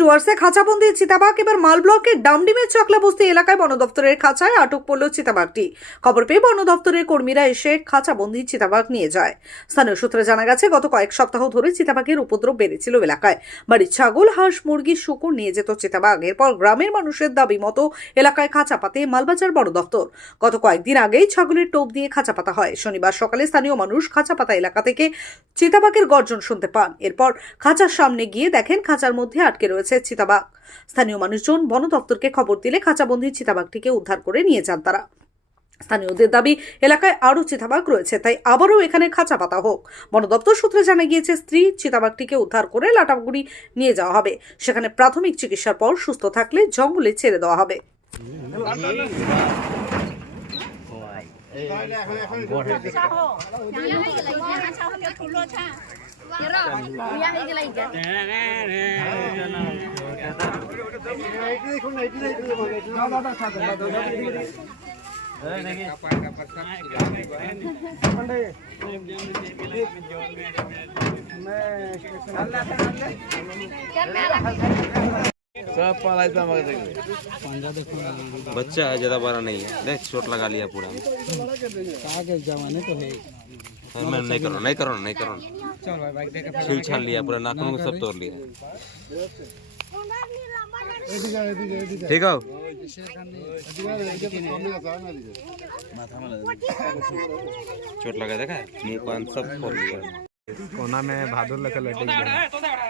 ডুয়ার্সে খাঁচাবন্দি চিতাবাঘ। এবার মাল ব্লকের ডামডিমের চকলা বস্তি এলাকায় বন দপ্তরের খাঁচায় আটক পড়ল চিতাবাঘটি। খবর পেয়ে বন দপ্তরের কর্মীরা এসে খাঁচাবন্দি চিতাবাঘ নিয়ে যায়। স্থানীয় সূত্রে জানা গেছে, গত কয়েক সপ্তাহ ধরে চিতাবাঘের উপদ্রব বেড়েছিল এলাকায়। বাড়ির ছাগল, হাঁস, মুরগি, শুকুর নিয়ে যেত চিতাবাঘ। এরপর গ্রামের মানুষের দাবি মতো এলাকায় খাঁচা পাতে মালবাজার বন দপ্তর। গত কয়েকদিন আগেই ছাগলের টোপ দিয়ে খাঁচা পাতা হয়। শনিবার সকালে স্থানীয় মানুষ খাঁচা পাতা এলাকা থেকে চিতাবাঘের গর্জন শুনতে পান। এরপর খাঁচার সামনে গিয়ে দেখেন খাঁচার মধ্যে আটকে রয়েছে চিতাবাঘ স্থানীয় মানুষজন বন দপ্তরকে খবর দিলে খাঁচাবন্দি চিতাবাঘটিকে উদ্ধার করে নিয়ে যান তারা স্থানীয়দের দাবি এলাকায় আরও চিতাবাঘ রয়েছে তাই আবারও এখানে খাঁচা পাতা হোক বন দপ্তর সূত্রে জানা গিয়েছে স্ত্রী চিতাবাঘটিকে উদ্ধার করে লাটাগুড়ি নিয়ে যাওয়া হবে সেখানে প্রাথমিক চিকিৎসার পর সুস্থ থাকলে জঙ্গলে ছেড়ে দেওয়া হবে सब देखो बच्चा है ज़्यादा बड़ा नहीं है। देख चोट लगा लिया पूरा। जमाने तो है, मैं नहीं करो नहीं करो नहीं करो चल भाई बाइक देखे छील छाल लिया पूरा नाखून को सब तोड़ लिया। ठीक हो? चोट लगा देखा? है? मुँह कान सब फोड़ लिया। कोना में भादुर लगा लटक गया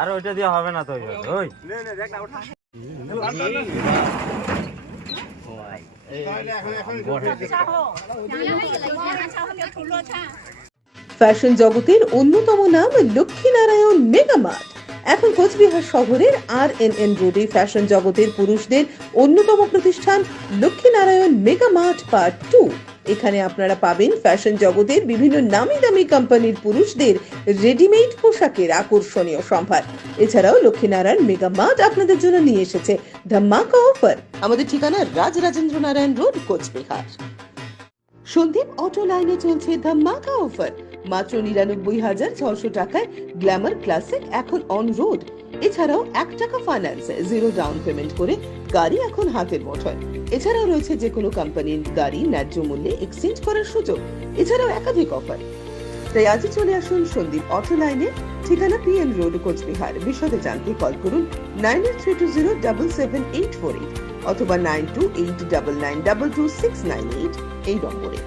আর ওইটা দিয়ে হবে না তো ওই। ফ্যাশন জগতের অন্যতম নাম লক্ষ্মীনারায়ণ মেগামার্ট। এখন কোচবিহার শহরের আর এন এন রোডে ফ্যাশন জগতের পুরুষদের অন্যতম প্রতিষ্ঠান লক্ষ্মীনারায়ণ মেগামার্ট পার্ট টু। এখানে আপনারা পাবেন ফ্যাশন জগতের বিভিন্ন নামি দামি কোম্পানির পুরুষদের রেডিমেড পোশাকের আকর্ষণীয় সম্ভার। এছাড়াও লক্ষ্মীনারায়ণ মেগা মার্ট আপনাদের জন্য নিয়ে এসেছে ধামাকা অফার আমাদের ঠিকানা রাজ রাজেন্দ্র নারায়ণ রোড কোচবিহার। সন্দীপ অটো লাইনে চলছে ধামাকা অফার মাত্র নিরানব্বই হাজার ছশো টাকায় গ্ল্যামার ক্লাসিক এখন অন রোড এছাড়াও এক টাকা ফাইন্যান্স জিরো ডাউন পেমেন্ট করে গাড়ি এখন হাতের মুঠোয়। এছাড়াও রয়েছে যে কোনো কোম্পানির গাড়ি ন্যায্য মূল্যে এক্সচেঞ্জ করার সুযোগ, এছাড়াও একাধিক অফার তাই আজই চলে আসুন সন্দীপ অটো লাইনে ঠিকানা পিএম রোড কোচবিহার। বিশদে জানতে কল করুন nine eight three two zero double seven eight four eight অথবা nine two eight double nine double two six nine eight এই নম্বরে।